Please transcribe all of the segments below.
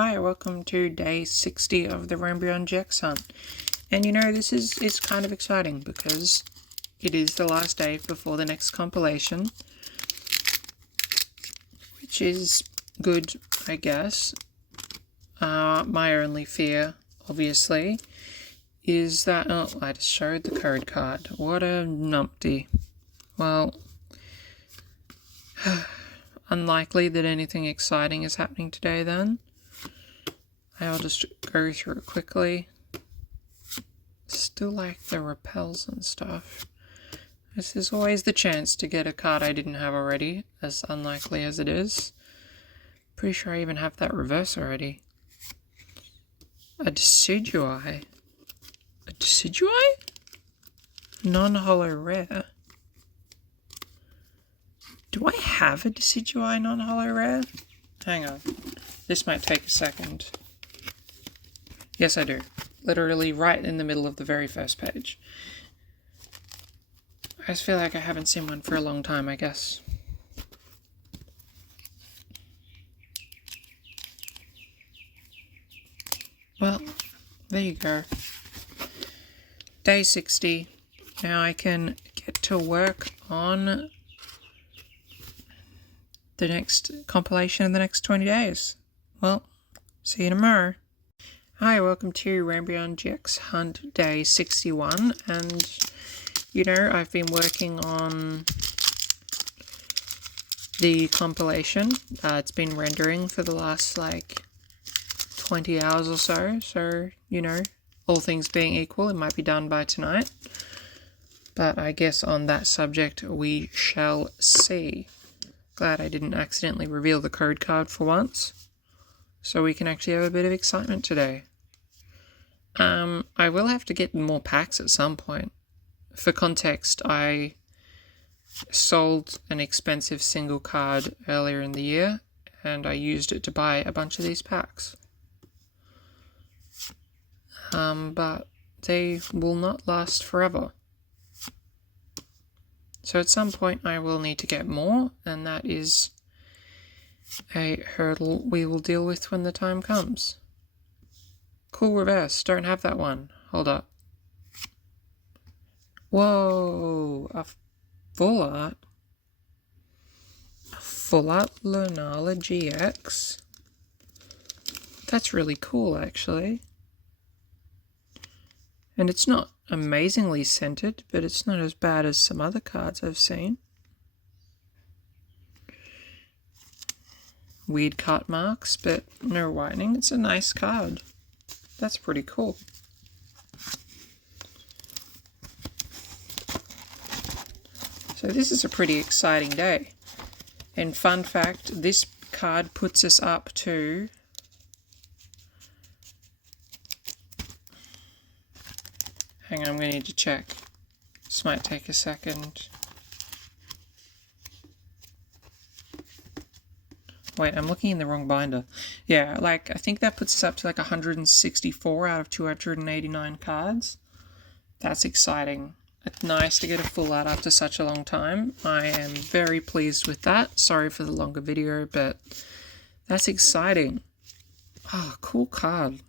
Hi, welcome to day 60 of the Rainbreon GX hunt. And it's kind of exciting because it is the last day before the next compilation, which is good, I guess. My only fear, obviously, is that, I just showed the code card. What a numpty. Well, unlikely that anything exciting is happening today then. I'll just go through it quickly. Still like the repels and stuff. This is always the chance to get a card I didn't have already, as unlikely as it is. Pretty sure I even have that reverse already. A Decidui. A Decidui? Non-holo rare. Do I have a Decidui non-holo rare? Hang on. This might take a second. Yes, I do. Literally right in the middle of the very first page. I just feel like I haven't seen one for a long time, I guess. Well, there you go. Day 60. Now I can get to work on the next compilation in the next 20 days. Well, see you tomorrow. Hi, welcome to Rainbreon GX Hunt Day 61, and I've been working on the compilation. It's been rendering for the last 20 hours or so, all things being equal, it might be done by tonight. But I guess on that subject we shall see. Glad I didn't accidentally reveal the code card for once, so we can actually have a bit of excitement today. I will have to get more packs at some point. For context, I sold an expensive single card earlier in the year, and I used it to buy a bunch of these packs. But they will not last forever. So at some point I will need to get more, and that is a hurdle we will deal with when the time comes. Cool reverse, don't have that one. Hold up. Whoa, a full art. A full art Lunala GX. That's really cool, actually. And it's not amazingly scented, but it's not as bad as some other cards I've seen. Weird cut marks, but no whitening. It's a nice card. That's pretty cool. So this is a pretty exciting day. And fun fact, this card puts us up to hang on, I'm going to need to check. This might take a second. Wait, I'm looking in the wrong binder. Yeah, I think that puts us up to 164 out of 289 cards. That's exciting. It's nice to get a full art after such a long time. I am very pleased with that. Sorry for the longer video, but that's exciting. Oh, cool card.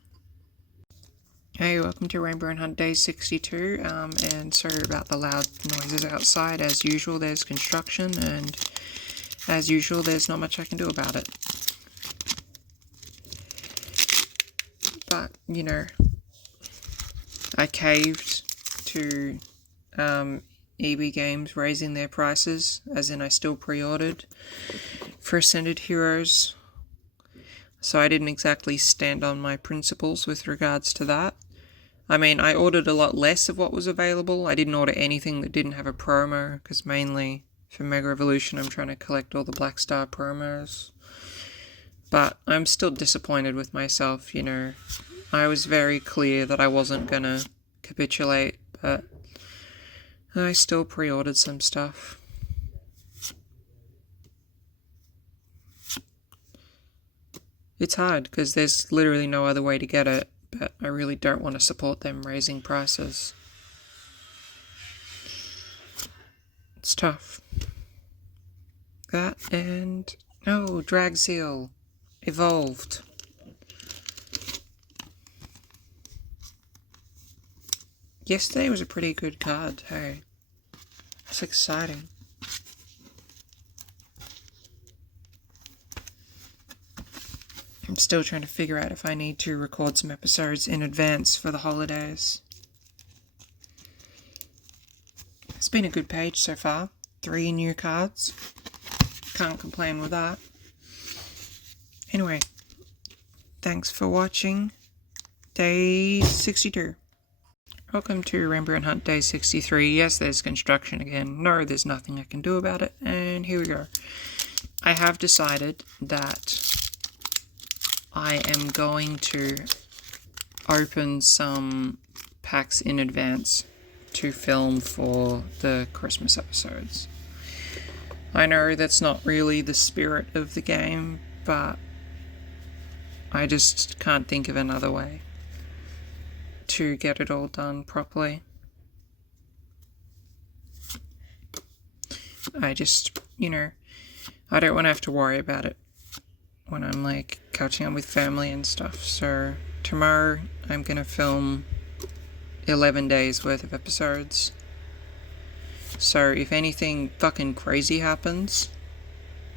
Hey, welcome to Rainbreon Hunt Day 62, and sorry about the loud noises outside. As usual, there's construction, and as usual, there's not much I can do about it. But, I caved to EB Games raising their prices, as in I still pre-ordered for Ascended Heroes. So I didn't exactly stand on my principles with regards to that. I mean, I ordered a lot less of what was available. I didn't order anything that didn't have a promo, because mainly for Mega Evolution I'm trying to collect all the Black Star promos. But I'm still disappointed with myself, I was very clear that I wasn't gonna capitulate, but I still pre-ordered some stuff. It's hard, because there's literally no other way to get it, but I really don't want to support them raising prices. It's tough. That and... oh, Drag Seal. Evolved. Yesterday was a pretty good card, hey. That's exciting. I'm still trying to figure out if I need to record some episodes in advance for the holidays. It's been a good page so far. 3 new cards. Can't complain with that. Anyway, thanks for watching Day 62. Welcome to Rainbreon Hunt Day 63. Yes, there's construction again. No, there's nothing I can do about it. And here we go. I have decided that I am going to open some packs in advance to film for the Christmas episodes. I know that's not really the spirit of the game, but I just can't think of another way to get it all done properly. I just, I don't want to have to worry about it when I'm like catching up with family and stuff. So tomorrow I'm gonna film 11 days worth of episodes. So if anything fucking crazy happens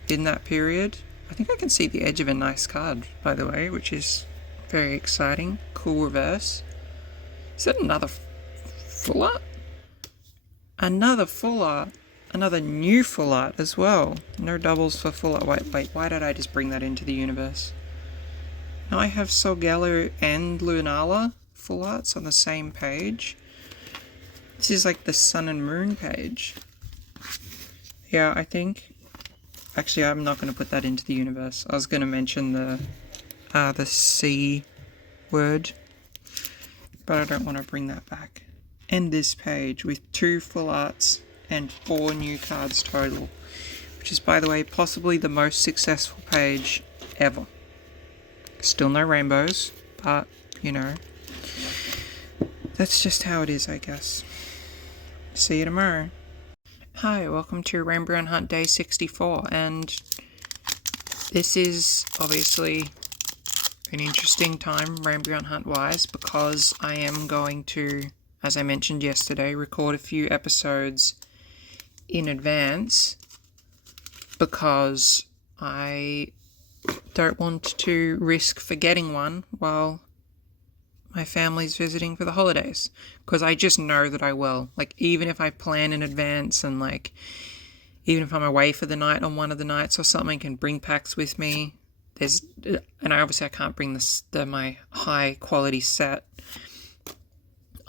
in that period, I think I can see the edge of a nice card, by the way, which is very exciting. Cool reverse. Is that another full art? Another full art. Another new full art as well. No doubles for full art. Wait, why did I just bring that into the universe? Now I have Solgallo and Lunala full arts on the same page. This is like the Sun and Moon page. Yeah, I think. Actually, I'm not going to put that into the universe. I was going to mention the C word, but I don't want to bring that back. And this page with 2 full arts and 4 new cards total, which is, by the way, possibly the most successful page ever. Still no rainbows, but, that's just how it is, I guess. See you tomorrow. Hi, welcome to Rainbreon Hunt Day 64, and this is obviously an interesting time Rainbreon Hunt-wise, because I am going to, as I mentioned yesterday, record a few episodes in advance because I don't want to risk forgetting one while my family's visiting for the holidays, because I just know that I will. Like, even if I plan in advance and even if I'm away for the night on one of the nights or something and bring packs with me, and I can't bring my high quality set.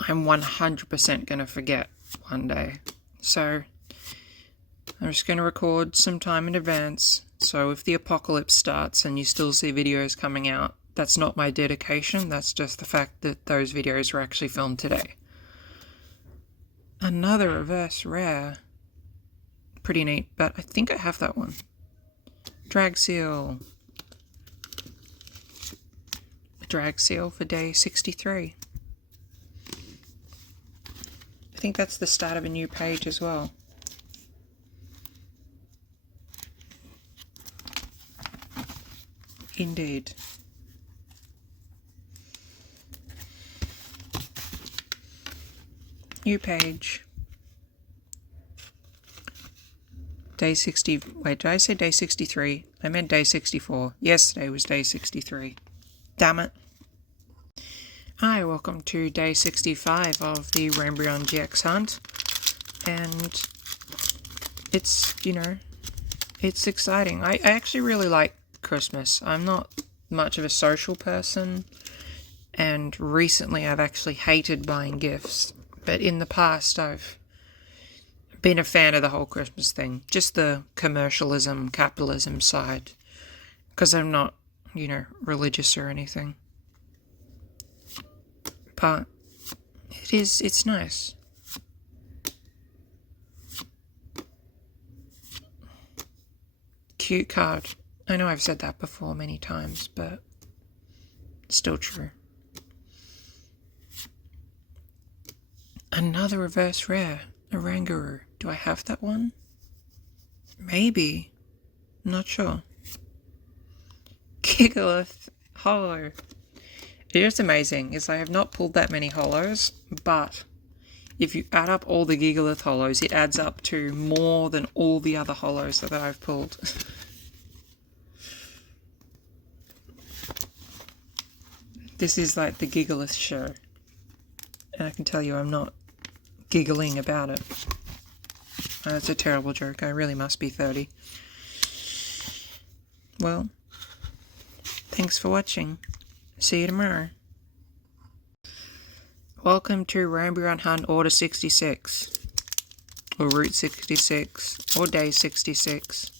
I'm 100% going to forget one day. So I'm just going to record some time in advance. So if the apocalypse starts and you still see videos coming out, that's not my dedication. That's just the fact that those videos were actually filmed today. Another reverse rare. Pretty neat, but I think I have that one. Drag Seal. Drag Seal for Day 63. I think that's the start of a new page as well. Indeed. New page. Day 60. Wait, did I say Day 63? I meant Day 64. Yesterday was Day 63. Damn it. Hi, welcome to Day 65 of the Rainbreon GX Hunt. And it's, it's exciting. I actually really like Christmas. I'm not much of a social person, and recently I've actually hated buying gifts. But in the past, I've been a fan of the whole Christmas thing. Just the commercialism, capitalism side. Because I'm not, religious or anything. But it's nice. Cute card. I know I've said that before many times, but still true. Another reverse rare, a Rangaroo. Do I have that one? Maybe. I'm not sure. Gigalith Holo. It is amazing, is I have not pulled that many holos, but If you add up all the Gigalith hollows, it adds up to more than all the other hollows that I've pulled. This is like the Gigalith show. And I can tell you I'm not giggling about it. That's a terrible joke. I really must be 30. Well, thanks for watching. See you tomorrow. Welcome to Rainbreon Hunt Order 66. Or Route 66. Or Day 66.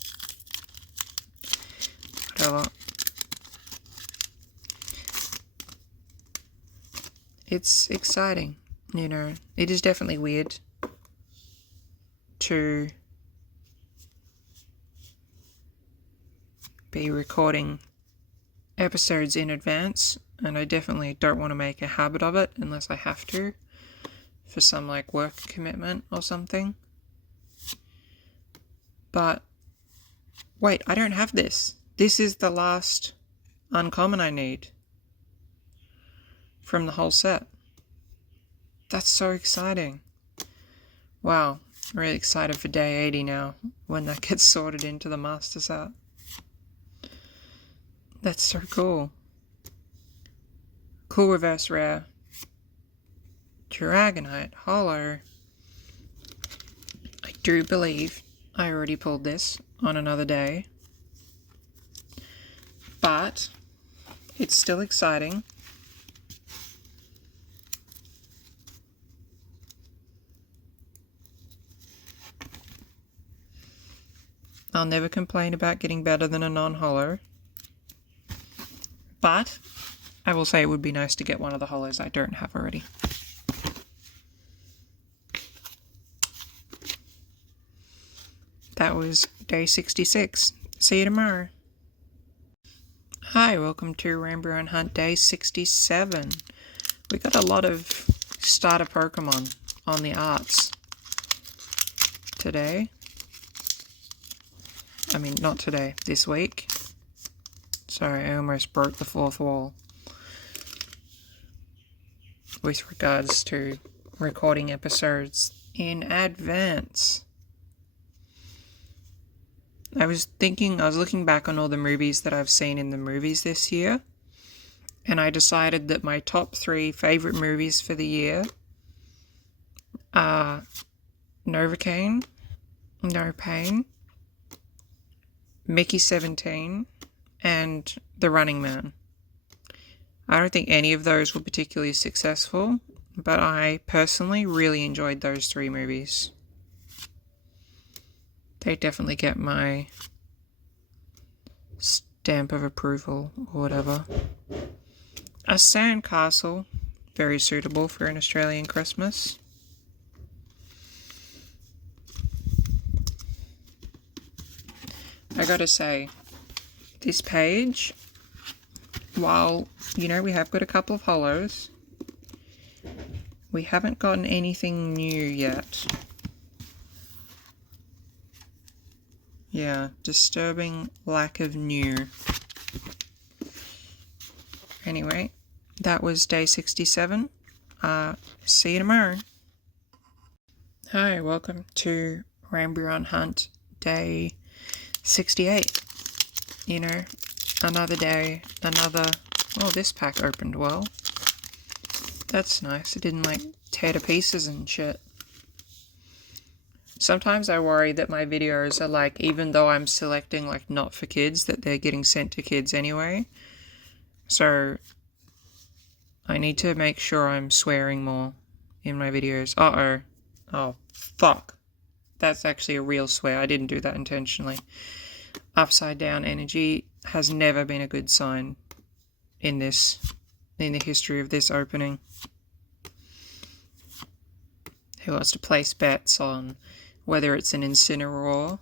Whatever. It's exciting, you know. It is definitely weird to be recording episodes in advance, and I definitely don't want to make a habit of it unless I have to for some like work commitment or something. But wait, I don't have this. This is the last uncommon I need from the whole set. That's so exciting. Wow, I'm really excited for day 80 now, when that gets sorted into the master set. That's so cool. Cool reverse rare. Dragonite Hollow. I do believe I already pulled this on another day. But it's still exciting. I'll never complain about getting better than a non-hollow. But I will say it would be nice to get one of the hollows I don't have already. That was day 66. See you tomorrow. Hi, welcome to Rainbreon Hunt day 67. We got a lot of starter Pokemon on the arts today. I mean, not today, this week. Sorry, I almost broke the fourth wall with regards to recording episodes in advance. I was looking back on all the movies that I've seen in the movies this year, and I decided that my top 3 favourite movies for the year are Novocaine, No Pain, Mickey 17, and The Running Man. I don't think any of those were particularly successful, but I personally really enjoyed those 3 movies. They definitely get my stamp of approval or whatever. A Sandcastle, very suitable for an Australian Christmas. I gotta say, this page, while, you know, we have got a couple of hollows, we haven't gotten anything new yet. Yeah, disturbing lack of new. Anyway, that was day 67. See you tomorrow. Hi, welcome to Rainbreon Hunt day 68. You know, another day, another... Oh, this pack opened well. That's nice. It didn't, like, tear to pieces and shit. Sometimes I worry that my videos are, like, even though I'm selecting, like, not for kids, that they're getting sent to kids anyway. So, I need to make sure I'm swearing more in my videos. Uh-oh. Oh, fuck. That's actually a real swear. I didn't do that intentionally. Upside down energy has never been a good sign in the history of this opening. Who wants to place bets on whether it's an Incineroar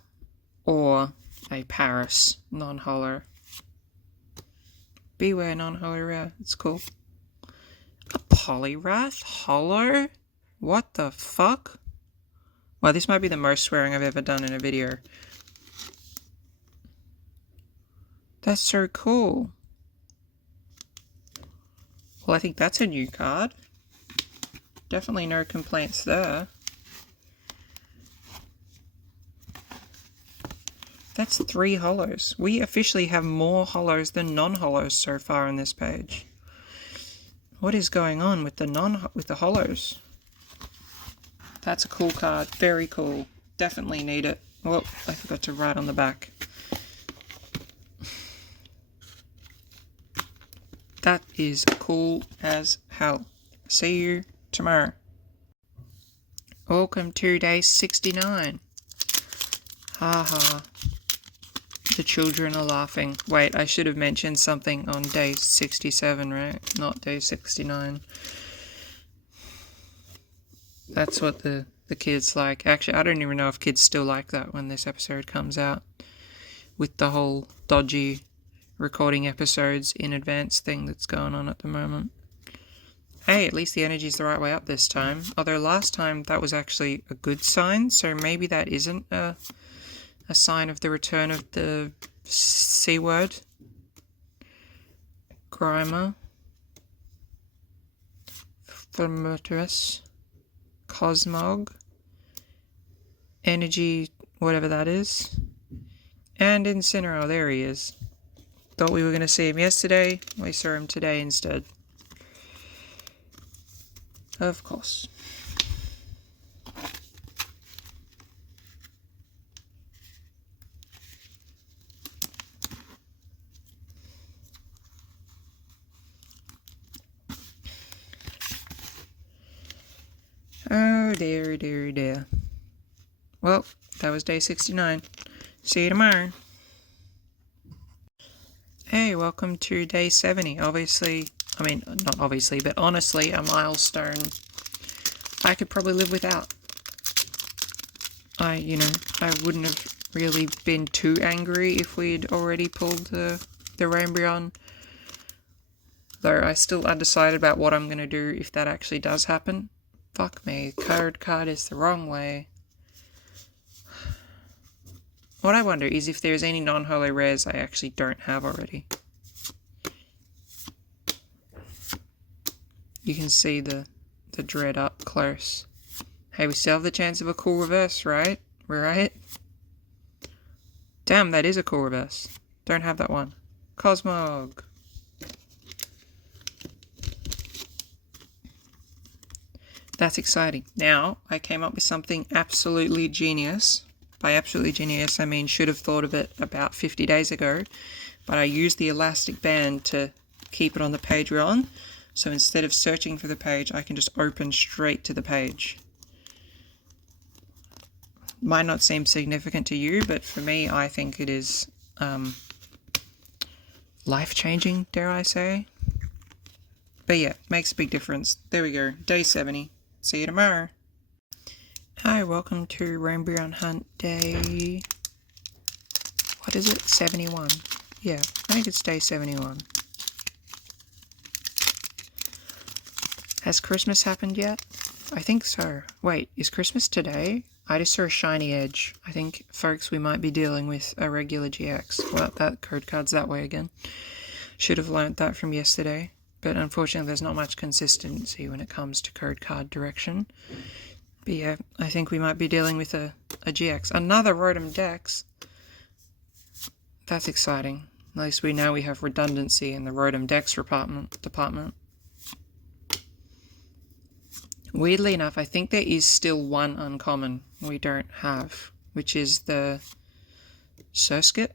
or a Paris non-hollow? Beware non-hollow rare. It's cool. A Poliwrath hollow? What the fuck? Well, this might be the most swearing I've ever done in a video. That's so cool. Well, I think that's a new card. Definitely no complaints there. That's 3 holos. We officially have more holos than non-holos so far on this page. What is going on with the holos? That's a cool card. Very cool. Definitely need it. Oh, I forgot to write on the back. That is cool as hell. See you tomorrow. Welcome to day 69. Haha. The children are laughing. Wait, I should have mentioned something on day 67, right? Not day 69. That's what the kids like. Actually, I don't even know if kids still like that when this episode comes out. With the whole dodgy recording episodes in advance thing that's going on at the moment. Hey, at least the energy's the right way up this time. Although last time that was actually a good sign, so maybe that isn't a sign of the return of the C word. Grimer. Thermoterus. Cosmog. Energy, whatever that is. And Incineroar, there he is. Thought we were going to see him yesterday. We saw him today instead. Of course. Oh dear, dear, dear. Well, that was day 69. See you tomorrow. Hey, welcome to day 70. Obviously, I mean, not obviously, but honestly, a milestone I could probably live without. I wouldn't have really been too angry if we'd already pulled the Rainbreon. Though I still undecided about what I'm going to do if that actually does happen. Fuck me, card is the wrong way. What I wonder is if there's any non-holo rares I actually don't have already. You can see the dread up close. Hey, we still have the chance of a cool reverse, right? Right? Damn, that is a cool reverse. Don't have that one. Cosmog. That's exciting. Now, I came up with something absolutely genius. By absolutely genius, I mean should have thought of it about 50 days ago. But I used the elastic band to keep it on the page we're on. So instead of searching for the page, I can just open straight to the page. Might not seem significant to you, but for me, I think it is life-changing, dare I say. But yeah, makes a big difference. There we go, day 70. See you tomorrow. Hi, welcome to Rainbreon Hunt day... What is it? 71. Yeah, I think it's day 71. Has Christmas happened yet? I think so. Wait, is Christmas today? I just saw a shiny edge. I think, folks, we might be dealing with a regular GX. Well, that code card's that way again. Should have learnt that from yesterday. But unfortunately, there's not much consistency when it comes to code card direction. But yeah, I think we might be dealing with a GX. Another Rotom Dex. That's exciting. At least we know we have redundancy in the Rotom Dex department. Weirdly enough, I think there is still one uncommon we don't have, which is the Surskit?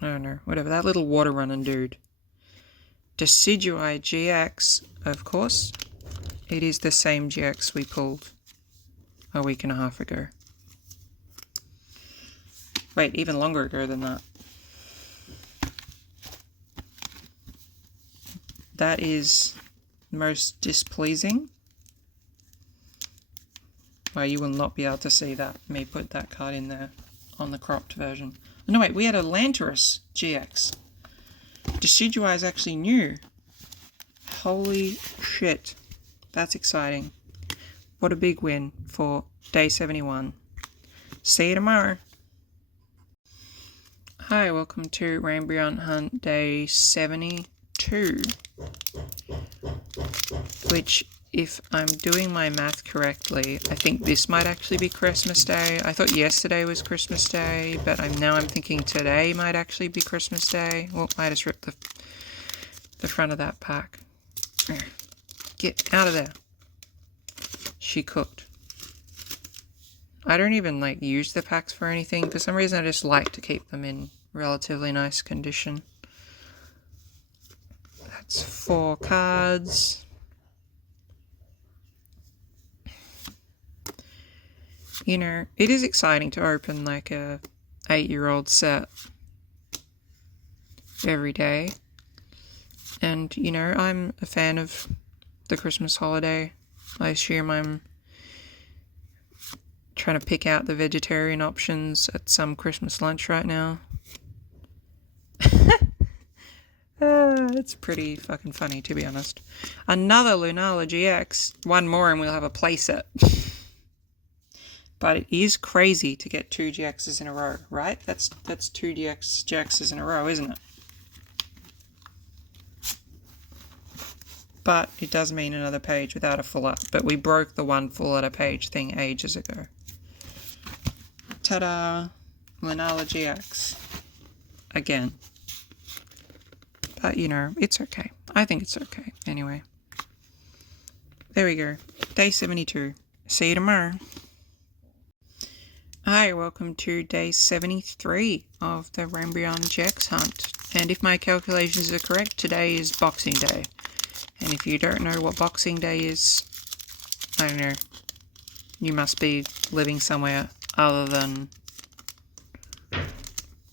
I don't know, whatever, that little water running dude. Decidueye GX, of course. It is the same GX we pulled a week and a half ago. Wait, even longer ago than that. That is most displeasing. Well, you will not be able to see that. Me put that card in there on the cropped version. No, wait, we had a Lanturus GX. Decidueye is actually new. Holy shit. That's exciting. What a big win for day 71. See you tomorrow. Hi, welcome to Rainbreon Hunt day 72. Which if I'm doing my math correctly, I think this might actually be Christmas Day. I thought yesterday was Christmas Day, but now I'm thinking today might actually be Christmas Day. Well, I just ripped the front of that pack. Get out of there. She cooked. I don't even use the packs for anything. For some reason I just like to keep them in relatively nice condition. That's 4 cards. You know, it is exciting to open a 8-year-old set every day. And, you know, I'm a fan of the Christmas holiday. I assume I'm trying to pick out the vegetarian options at some Christmas lunch right now. It's pretty fucking funny, to be honest. Another Lunala GX. One more and we'll have a playset. But it is crazy to get 2 GXs in a row, right? That's 2 GXs in a row, isn't it? But it does mean another page without a full art. But we broke the 1 full art a page thing ages ago. Ta-da! Lunala GX. Again. But, you know, it's okay. I think it's okay. Anyway. There we go. Day 72. See you tomorrow. Hi, welcome to day 73 of the Rainbreon GX hunt. And if my calculations are correct, today is Boxing Day. And if you don't know what Boxing Day is, I don't know, you must be living somewhere other than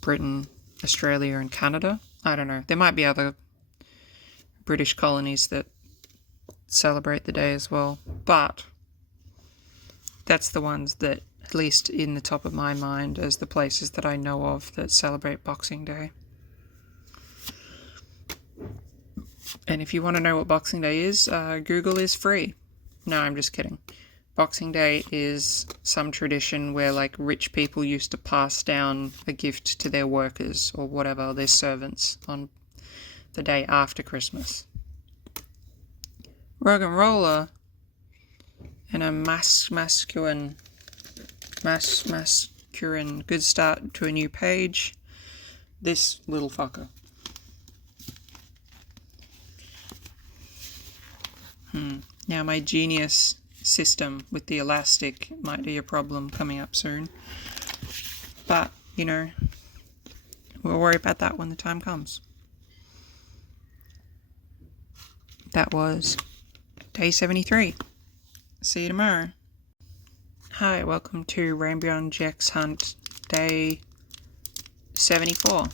Britain, Australia, and Canada. I don't know. There might be other British colonies that celebrate the day as well. But that's the ones that, at least in the top of my mind, as the places that I know of that celebrate Boxing Day. And if you want to know what Boxing Day is, Google is free. No, I'm just kidding. Boxing Day is some tradition where rich people used to pass down a gift to their workers or whatever, their servants, on the day after Christmas. Rug and Roller and a masculine good start to a new page. This little fucker. Now my genius system with the elastic might be a problem coming up soon. But, you know, we'll worry about that when the time comes. That was day 73. See you tomorrow. Hi, welcome to Rainbreon GX Hunt day 74.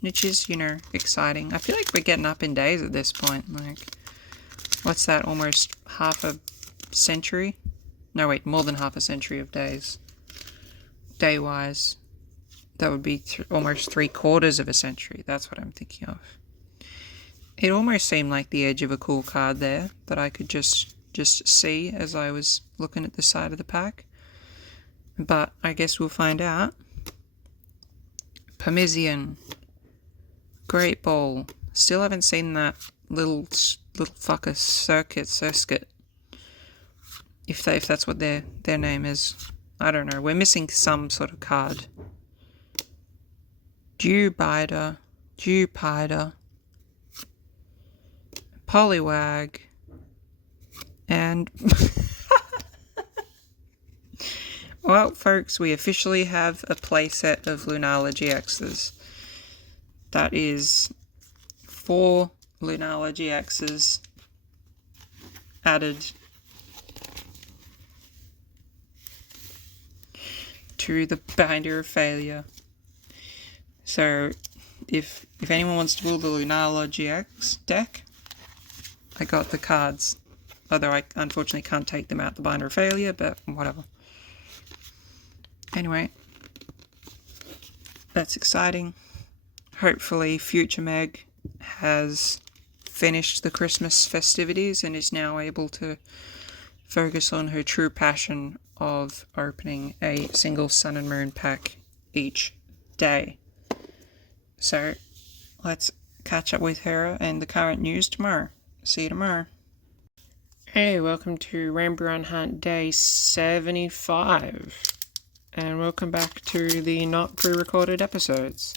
Which is, you know, exciting. I feel like we're getting up in days at this point. What's that, almost half a century? No, wait, more than half a century of days. Day-wise. That would be almost 3/4 of a century. That's what I'm thinking of. It almost seemed like the edge of a cool card there that I could just see as I was looking at the side of the pack. But I guess we'll find out. Parmesan. Great Ball. Still haven't seen that little fucker circuit. If that's what their name is. I don't know. We're missing some sort of card. Dewpider. Poliwag. And well, folks, we officially have a playset of Lunala GXs. That is 4 Lunala GXs added to the binder of failure. So if anyone wants to build the Lunala GX deck, I got the cards. Although I unfortunately can't take them out the binder of failure, but whatever. Anyway, that's exciting. Hopefully Future Meg has finished the Christmas festivities and is now able to focus on her true passion of opening a single Sun and Moon pack each day. So let's catch up with her and the current news tomorrow. See you tomorrow. Hey, welcome to Rainbreon Hunt Day 75. And welcome back to the not pre-recorded episodes.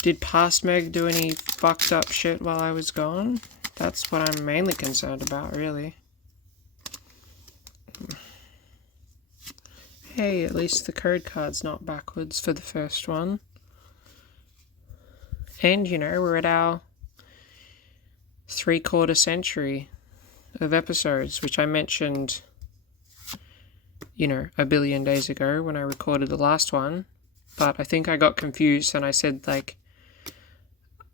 Did Past Meg do any fucked up shit while I was gone? That's what I'm mainly concerned about, really. Hey, at least the code card's not backwards for the first one. And, we're at our 3/4 century of episodes, which I mentioned, a billion days ago when I recorded the last one. But I think I got confused and I said, a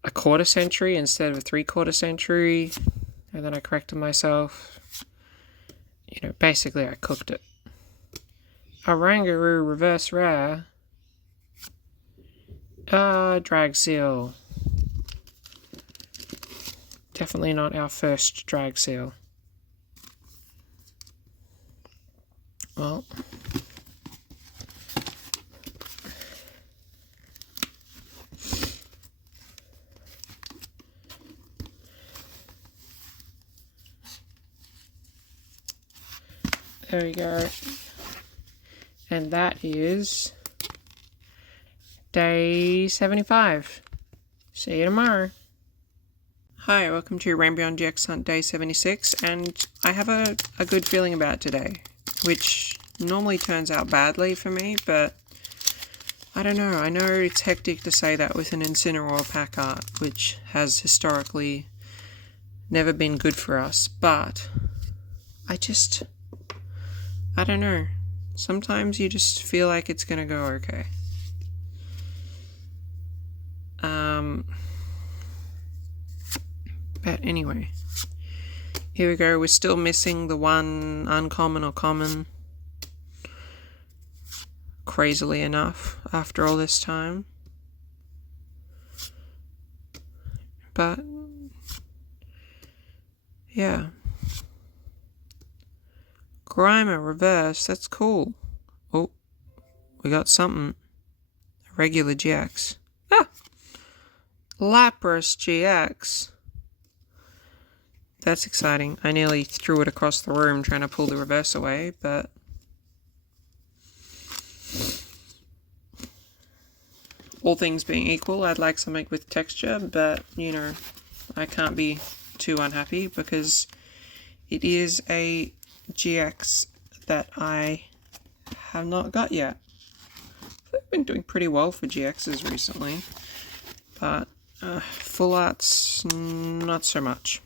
1/4 century instead of a 3/4 century. And then I corrected myself. Basically I cooked it. A Rangaroo reverse rare. Drag seal. Definitely not our first drag seal. Well, there we go. And that is day 75. See you tomorrow. Hi, welcome to Rainbreon GX Hunt Day 76, and I have a good feeling about today, which normally turns out badly for me, but I don't know. I know it's hectic to say that with an Incineroar pack art, which has historically never been good for us, but I don't know. Sometimes you just feel like it's gonna go okay. But anyway, here we go. We're still missing the one uncommon or common, crazily enough, after all this time. But yeah, Grimer reverse, that's cool. Oh, we got something. A regular GX. Lapras GX. That's exciting. I nearly threw it across the room trying to pull the reverse away, but all things being equal, I'd like something with texture, but, I can't be too unhappy because it is a GX that I have not got yet. I've been doing pretty well for GXs recently, but full arts, not so much.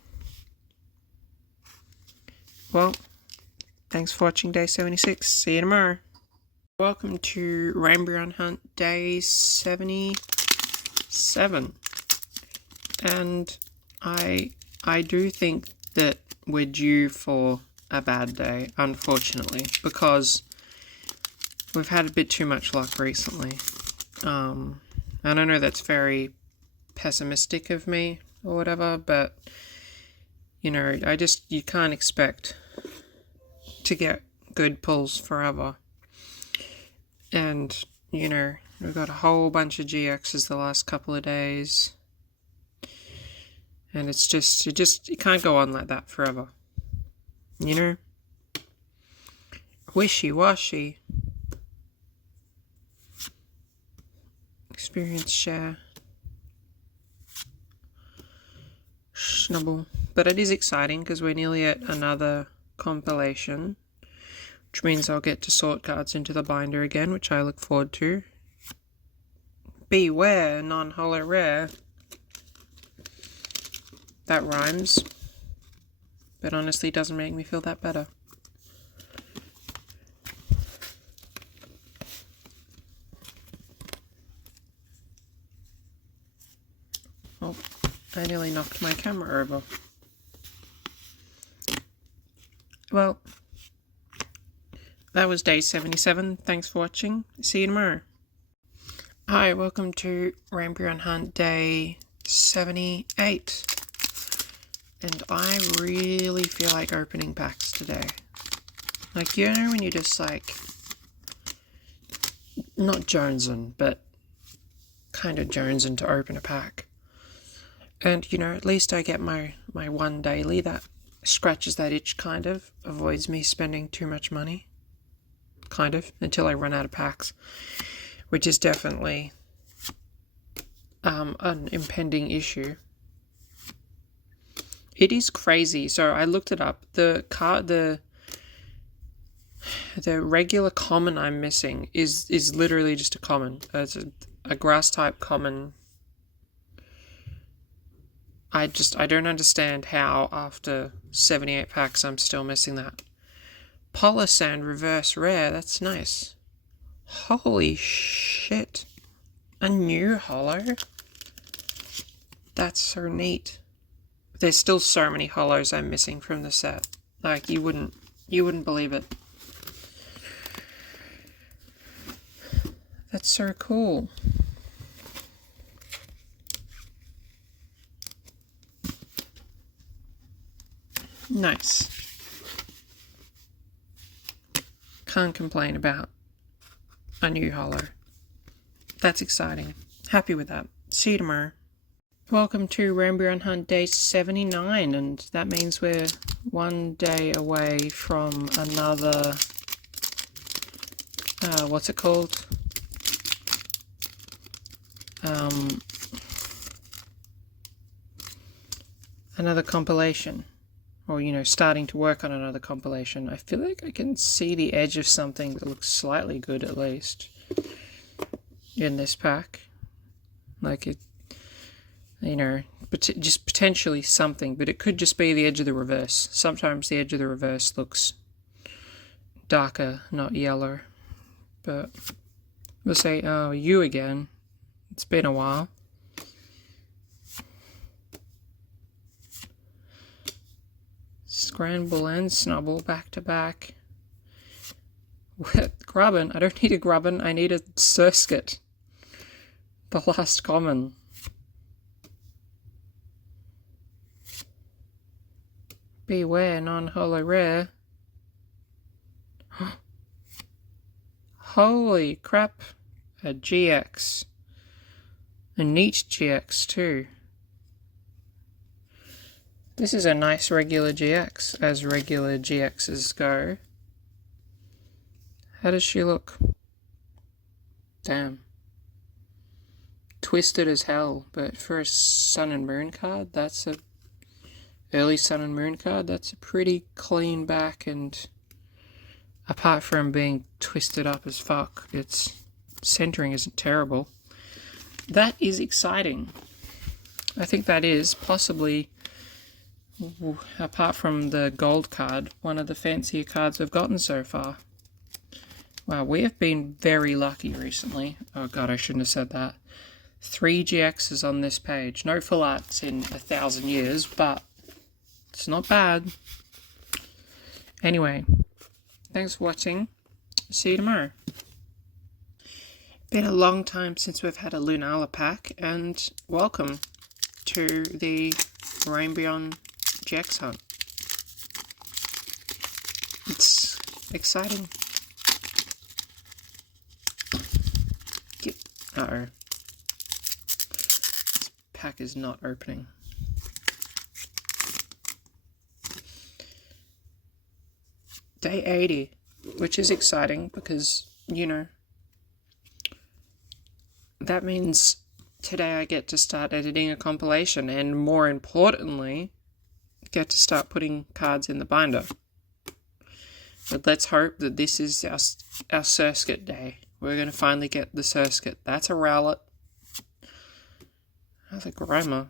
Well, thanks for watching Day 76. See you tomorrow. Welcome to Rainbreon Hunt Day 77. And I do think that we're due for a bad day, unfortunately, because we've had a bit too much luck recently. And I know that's very pessimistic of me or whatever, but you can't expect to get good pulls forever. And, we've got a whole bunch of GXs the last couple of days. And it's just, it can't go on like that forever. Wishy-washy. Experience share. Schnubble. But it is exciting because we're nearly at another compilation, which means I'll get to sort cards into the binder again, which I look forward to. Beware, non-holo rare. That rhymes, but honestly doesn't make me feel that better. Oh, I nearly knocked my camera over. Well, that was day 77. Thanks for watching. See you tomorrow. Hi, welcome to Rainbreon Hunt Day 78. And I really feel like opening packs today. When you just not jonesing, but kind of jonesing to open a pack. And, at least I get my one daily that scratches that itch, kind of. Avoids me spending too much money. Kind of. Until I run out of packs. Which is definitely an impending issue. It is crazy. So I looked it up. The regular common I'm missing is literally just a common. It's a grass type common. I don't understand how after 78 packs I'm still missing that. Polisand reverse rare, that's nice. Holy shit. A new holo? That's so neat. There's still so many holos I'm missing from the set. Like, you wouldn't believe it. That's so cool. Nice. Can't complain about a new holo. That's exciting. Happy with that. See you tomorrow. Welcome to Rainbreon Hunt Day 79, and that means we're one day away from another, what's it called? Another compilation. Or, starting to work on another compilation. I feel like I can see the edge of something that looks slightly good, at least, in this pack. Like, it, just potentially something, but it could just be the edge of the reverse. Sometimes the edge of the reverse looks darker, not yellow. But we'll say, oh, you again. It's been a while. Scramble and Snubble back to back. Grubbin. I don't need a Grubbin. I need a Surskit. The last common. Beware, non-holo rare. Holy crap. A GX. A neat GX too. This is a nice regular GX, as regular GXs go. How does she look? Damn. Twisted as hell, but for a Sun and Moon card, that's a early Sun and Moon card, that's a pretty clean back, and apart from being twisted up as fuck, its centering isn't terrible. That is exciting. I think that is possibly, apart from the gold card, one of the fancier cards we've gotten so far. Wow, we have been very lucky recently. Oh god, I shouldn't have said that. 3 GXs on this page. No full arts in 1,000 years, but it's not bad. Anyway, thanks for watching. See you tomorrow. Been a long time since we've had a Lunala pack, and welcome to the Rainbreon GX hunt. It's exciting. Uh-oh. This pack is not opening. Day 80, which is exciting because, that means today I get to start editing a compilation, and more importantly, get to start putting cards in the binder. But let's hope that this is our Surskit day. We're going to finally get the Surskit. That's a Rowlet. That's a Grimer.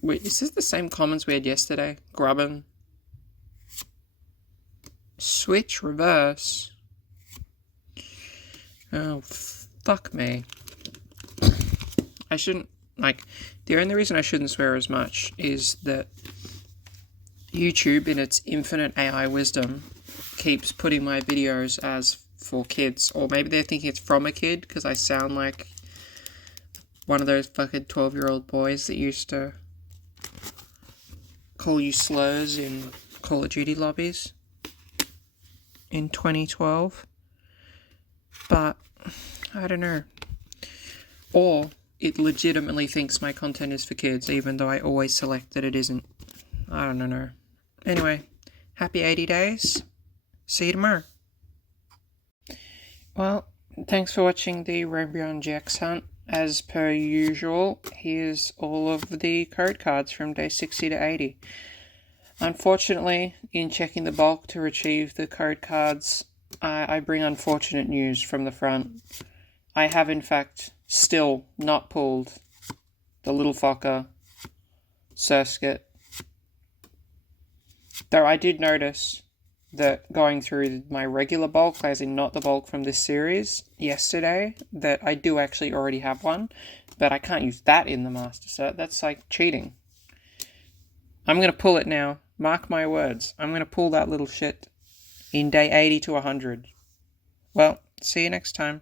Wait, is this the same commons we had yesterday? Grubbin. Switch reverse. Oh, fuck me. I shouldn't, the only reason I shouldn't swear as much is that YouTube, in its infinite AI wisdom, keeps putting my videos as for kids. Or maybe they're thinking it's from a kid, because I sound like one of those fucking 12-year-old boys that used to call you slurs in Call of Duty lobbies in 2012. But I don't know. Or it legitimately thinks my content is for kids, even though I always select that it isn't. I don't know. Anyway, happy 80 days. See you tomorrow. Well, thanks for watching the Rainbreon GX hunt. As per usual, here's all of the code cards from day 60 to 80. Unfortunately, in checking the bulk to retrieve the code cards, I bring unfortunate news from the front. I have in fact still not pulled the Little Fokker Surskit. Though I did notice that going through my regular bulk, as in not the bulk from this series, yesterday, that I do actually already have one, but I can't use that in the master set. That's like cheating. I'm going to pull it now. Mark my words. I'm going to pull that little shit in day 80 to 100. Well, see you next time.